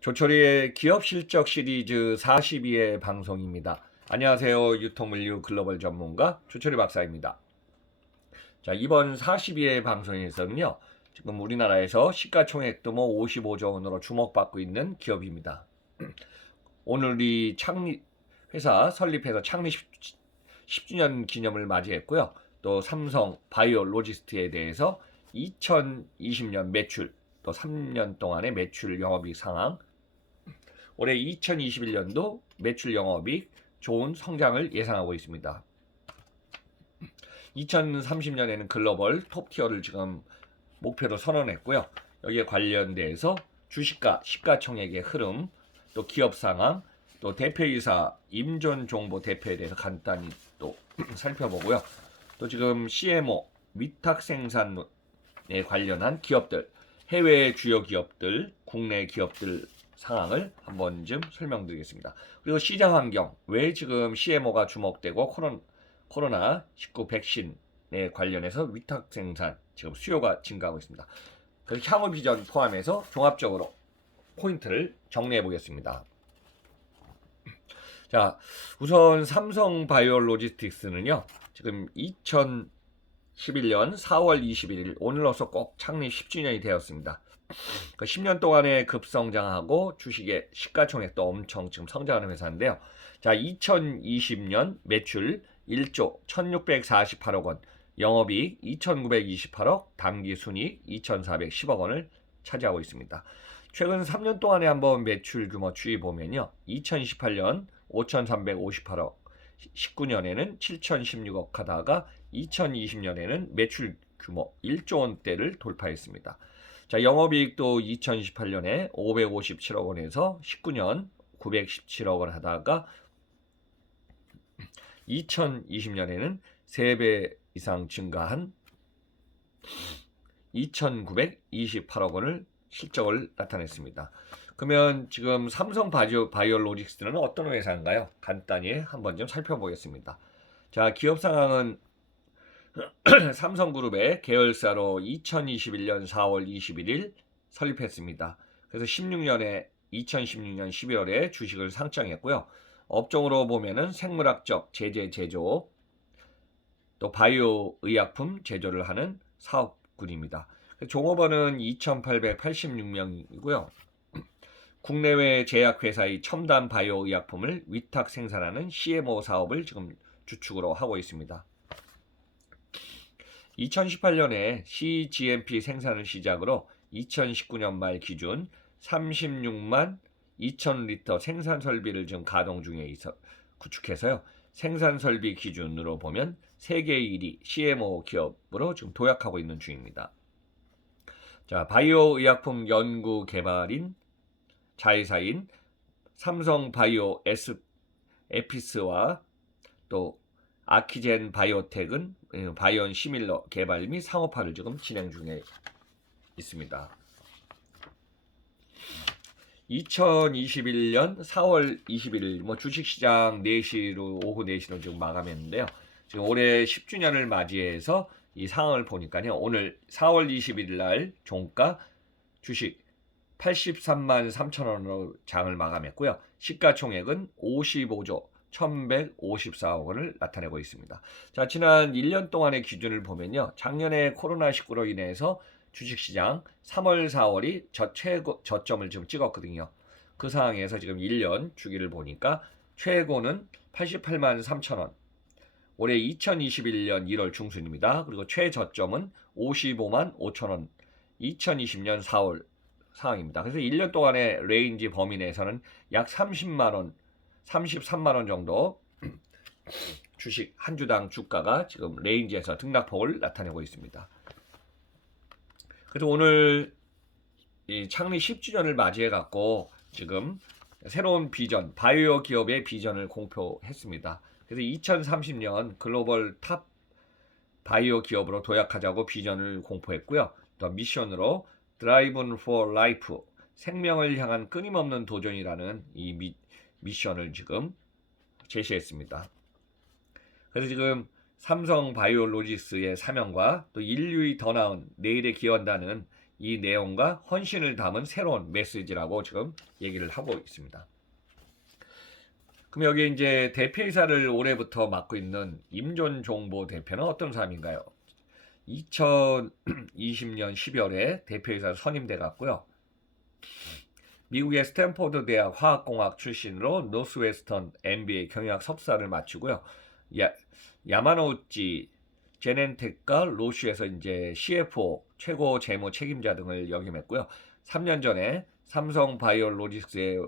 조철이의 기업 실적 시리즈 42회 방송입니다. 안녕하세요. 유통물류 글로벌 전문가 조철이 박사입니다. 자, 이번 42회 방송에서는요. 지금 우리나라에서 시가총액도 뭐 55조 원으로 주목받고 있는 기업입니다. 오늘 이 창립 회사 설립해서 창립 10, 주년 기념을 맞이했고요. 또 삼성 바이오 로지스트에 대해서 2020년 매출 또 3년 동안의 매출 영업이익 상황 올해 2021년도 매출 영업이익 좋은 성장을 예상하고 있습니다. 2030년에는 글로벌 톱티어를 지금 목표로 선언했고요. 여기에 관련돼서 주식가, 시가총액의 흐름, 또 기업 상황, 또 대표이사 임존 정보 대표에 대해서 간단히 또 살펴보고요. 또 지금 CMO 위탁 생산에 관련한 기업들, 해외 주요 기업들, 국내 기업들 상황을 한번 좀 설명드리겠습니다. 그리고 시장 환경, 왜 지금 CMO가 주목되고 코로나, 코로나 19 백신에 관련해서 위탁 생산 지금 수요가 증가하고 있습니다. 그 향후 비전 포함해서 종합적으로 포인트를 정리해 보겠습니다. 자, 우선 삼성 바이오 로지스틱스는요. 지금 2011년 4월 21일 오늘로서 꼭 창립 10주년이 되었습니다. 그 10년 동안에 급성장하고 주식의 시가총액도 엄청 지금 성장하는 회사인데요. 자, 2020년 매출 1조 1648억 원, 영업이익 2928억, 당기순이익 2410억 원을 차지하고 있습니다. 최근 3년 동안에 한번 매출 규모 추이 보면요. 2018년 5358억, 19년에는 7016억 하다가 2020년에는 매출 규모 1조 원대를 돌파했습니다. 자, 영업이익도 2018년에 557억 원에서 19년 917억 원 하다가 2020년에는 3배 이상 증가한 2,928억 원을 실적을 나타냈습니다. 그러면 지금 삼성 바이오, 바이오로직스는 어떤 회사인가요? 간단히 한번 좀 살펴보겠습니다. 자, 기업 상황은 삼성그룹의 계열사로 2021년 4월 21일 설립했습니다. 그래서 16년에 2016년 12월에 주식을 상장했고요. 업종으로 보면은 생물학적 제재 제조 또 바이오 의약품 제조를 하는 사업군입니다. 종업원은 2,886명이고요. 국내외 제약회사의 첨단 바이오 의약품을 위탁 생산하는 CMO 사업을 지금 주축으로 하고 있습니다. 2018년에 CGMP 생산을 시작으로 2019년 말 기준 36만 2천 리터 생산 설비를 지금 가동 중에 있어 구축해서요. 생산 설비 기준으로 보면 세계 1위 CMO 기업으로 지금 도약하고 있는 중입니다. 자, 바이오 의약품 연구 개발인 자회사인 삼성 바이오 에스 에피스와 또 아키젠 바이오텍은 어, 바이온 시밀러 개발 및 상업화를 지금 진행 중에 있습니다. 2021년 4월 21일 뭐 주식시장 4시로 오후 4시로 지금 마감했는데요. 지금 올해 10주년을 맞이해서 이 상황을 보니까요. 오늘 4월 21일 날 종가 주식 83만 3천 원으로 장을 마감했고요. 시가총액은 55조 1154억 원을 나타내고 있습니다. 자, 지난 1년 동안의 기준을 보면요. 작년에 코로나19로 인해서 주식시장 3월, 4월이 저 최고 저점을 지금 찍었거든요. 그 상황에서 지금 1년 주기를 보니까 최고는 88만 3천 원. 올해 2021년 1월 중순입니다. 그리고 최저점은 55만 5천 원. 2020년 4월 상황입니다. 그래서 1년 동안의 레인지 범위 내에서는 약 30만 원, 33만 원 정도 주식 한 주당 주가가 지금 레인지에서 등락폭을 나타내고 있습니다. 그래서 오늘 이 창립 10주년을 맞이해 갖고 지금 새로운 비전, 바이오 기업의 비전을 공표했습니다. 그래서 2030년 글로벌 탑 바이오 기업으로 도약하자고 비전을 공포했고요. 또 미션으로 Driven for Life, 생명을 향한 끊임없는 도전이라는 이 미, 미션을 지금 제시했습니다. 그래서 지금 삼성 바이오로지스의 사명과 또 인류의 더 나은 내일에 기원다는 이 내용과 헌신을 담은 새로운 메시지라고 지금 얘기를 하고 있습니다. 그럼 여기 이제 대표이사를 올해부터 맡고 있는 임존 종보 대표는 어떤 사람인가요? 2020년 10월에 대표이사 선임돼 갔고요. 미국의 스탠포드 대학 화학공학 출신으로 노스웨스턴 MBA 경영학 석사를 마치고요. 야, 야마노우치 제넨텍과 로슈에서 이제 CFO 최고 재무 책임자 등을 역임했고요. 3년 전에 삼성 바이오로직스에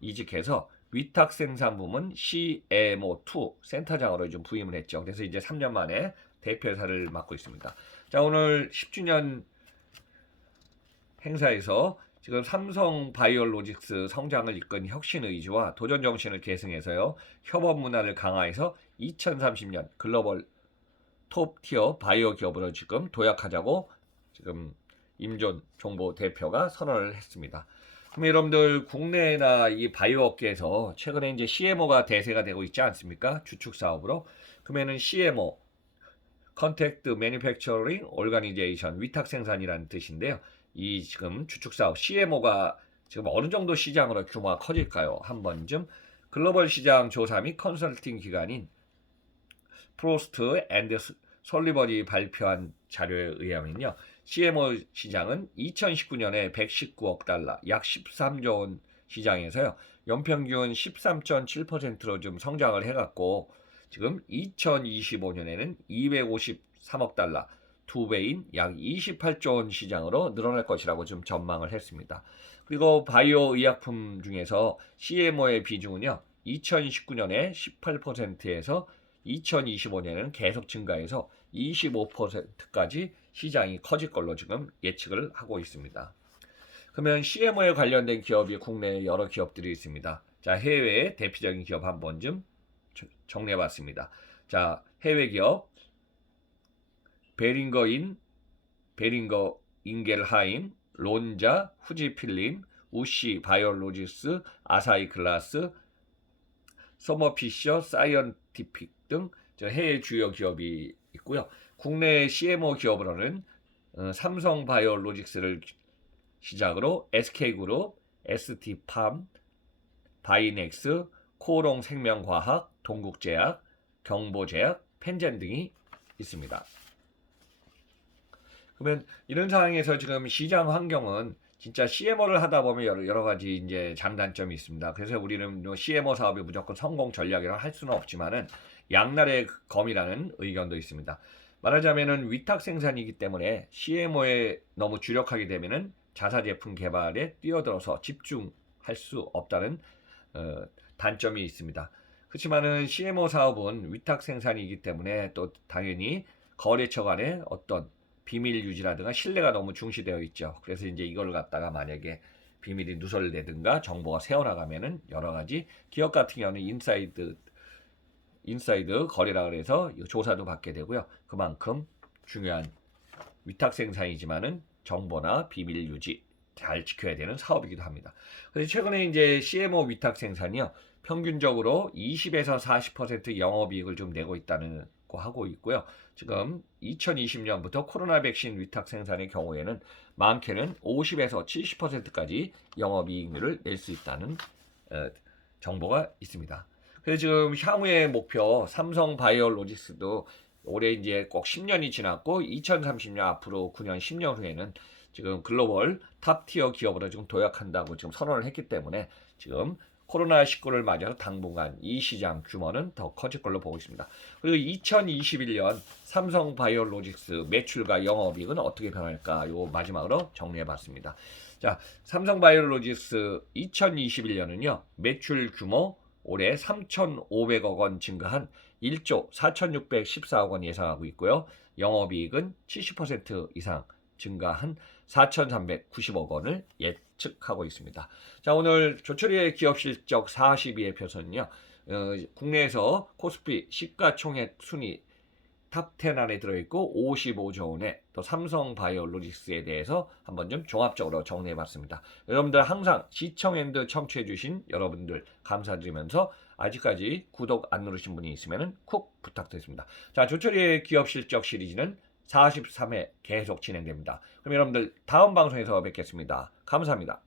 이직해서 위탁 생산 부문 CMO2 센터장으로 좀 부임을 했죠. 그래서 이제 3년 만에 대표사를 맡고 있습니다. 자, 오늘 10주년 행사에서 지금 삼성 바이오로직스 성장을 이끈 혁신 의지와 도전 정신을 계승해서요. 협업 문화를 강화해서 2030년 글로벌 톱티어 바이오 기업으로 지금 도약하자고 지금 임존 정보 대표가 선언을 했습니다. 그럼 여러분들 국내나 이 바이오 업계에서 최근에 이제 CMO가 대세가 되고 있지 않습니까? 주축 사업으로. 그러면은 CMO 컨택트 매니팩처링 오르가니제이션 위탁 생산이라는 뜻인데요. 이 지금 주축 사업 CMO가 지금 어느 정도 시장으로 규모가 커질까요? 한 번쯤 글로벌 시장 조사 및 컨설팅 기관인 프로스트 앤드 솔리버리 발표한 자료에 의하면요. CMO 시장은 2019년에 119억 달러, 약 13조 원 시장에서요. 연평균 13.7%로 좀 성장을 해갔고 지금 2025년에는 253억 달러, 두 배인 약 28조 원 시장으로 늘어날 것이라고 좀 전망을 했습니다. 그리고 바이오 의약품 중에서 CMO의 비중은요. 2019년에 18%에서 2025년에는 계속 증가해서 25%까지 시장이 커질 걸로 지금 예측을 하고 있습니다. 그러면 CMO에 관련된 기업이 국내에 여러 기업들이 있습니다. 자, 해외의 대표적인 기업 한번 좀 정리해 봤습니다. 자, 해외 기업 베링거인, 베링거 인겔하임, 론자, 후지필름, 우시 바이오로지스, 아사히 글라스, 서머피셔, 사이언티픽 등 해외 주요 기업이 있고요. 국내 CMO 기업으로는 어, 삼성 바이오로직스를 시작으로 SK그룹, ST팜, 바이넥스, 코롱 생명과학, 동국제약, 경보제약, 펜젠 등이 있습니다. 그러면 이런 상황에서 지금 시장 환경은 진짜 CMO를 하다 보면 여러, 여러 가지 이제 장단점이 있습니다. 그래서 우리는 뭐 CMO 사업이 무조건 성공 전략이라 할 수는 없지만은 양날의 검이라는 의견도 있습니다. 말하자면은 위탁 생산이기 때문에 CMO에 너무 주력하게 되면은 자사 제품 개발에 뛰어들어서 집중할 수 없다는 어, 단점이 있습니다. 그렇지만은 CMO 사업은 위탁 생산이기 때문에 또 당연히 거래처 간의 어떤 비밀 유지라든가 신뢰가 너무 중시되어 있죠. 그래서 이제 이걸 갖다가 만약에 비밀이 누설되든가 정보가 새어나가면은 여러 가지 기업 같은 경우는 인사이드 인사이드 거래라 그래서 조사도 받게 되고요. 그만큼 중요한 위탁 생산이지만은 정보나 비밀 유지 잘 지켜야 되는 사업이기도 합니다. 그래서 최근에 이제 CMO 위탁 생산이요. 평균적으로 20에서 40% 영업이익을 좀 내고 있다는 거 하고 있고요. 지금 2020년부터 코로나 백신 위탁 생산의 경우에는 많게는 50에서 70%까지 영업이익률을 낼 수 있다는 어, 정보가 있습니다. 그래서 지금 향후의 목표 삼성 바이오로직스도 올해 이제 꼭 10년이 지났고 2030년 앞으로 9년 10년 후에는 지금 글로벌 탑티어 기업으로 지금 도약한다고 지금 선언을 했기 때문에 지금 코로나19를 맞아서 당분간 이 시장 규모는 더 커질 걸로 보고 있습니다. 그리고 2021년 삼성 바이오로직스 매출과 영업이익은 어떻게 변할까? 요 마지막으로 정리해 봤습니다. 자, 삼성 바이오로직스 2021년은요. 매출 규모 올해 3,500억 원 증가한 1조 4,614억 원 예상하고 있고요. 영업이익은 70% 이상 증가한 4,390억 원을 예 측하고 있습니다. 자, 오늘 조철이의 기업 실적 42의 표선은요. 어, 국내에서 코스피 시가총액 순위 탑10 안에 들어있고 55조 원에 또 삼성 바이오로직스에 대해서 한번 좀 종합적으로 정리해 봤습니다. 여러분들 항상 시청 앤드 청취해 주신 여러분들 감사드리면서 아직까지 구독 안 누르신 분이 있으면 쿡 부탁드립니다. 자, 조철이의 기업 실적 시리즈는 43회 계속 진행됩니다. 그럼 여러분들 다음 방송에서 뵙겠습니다. 감사합니다.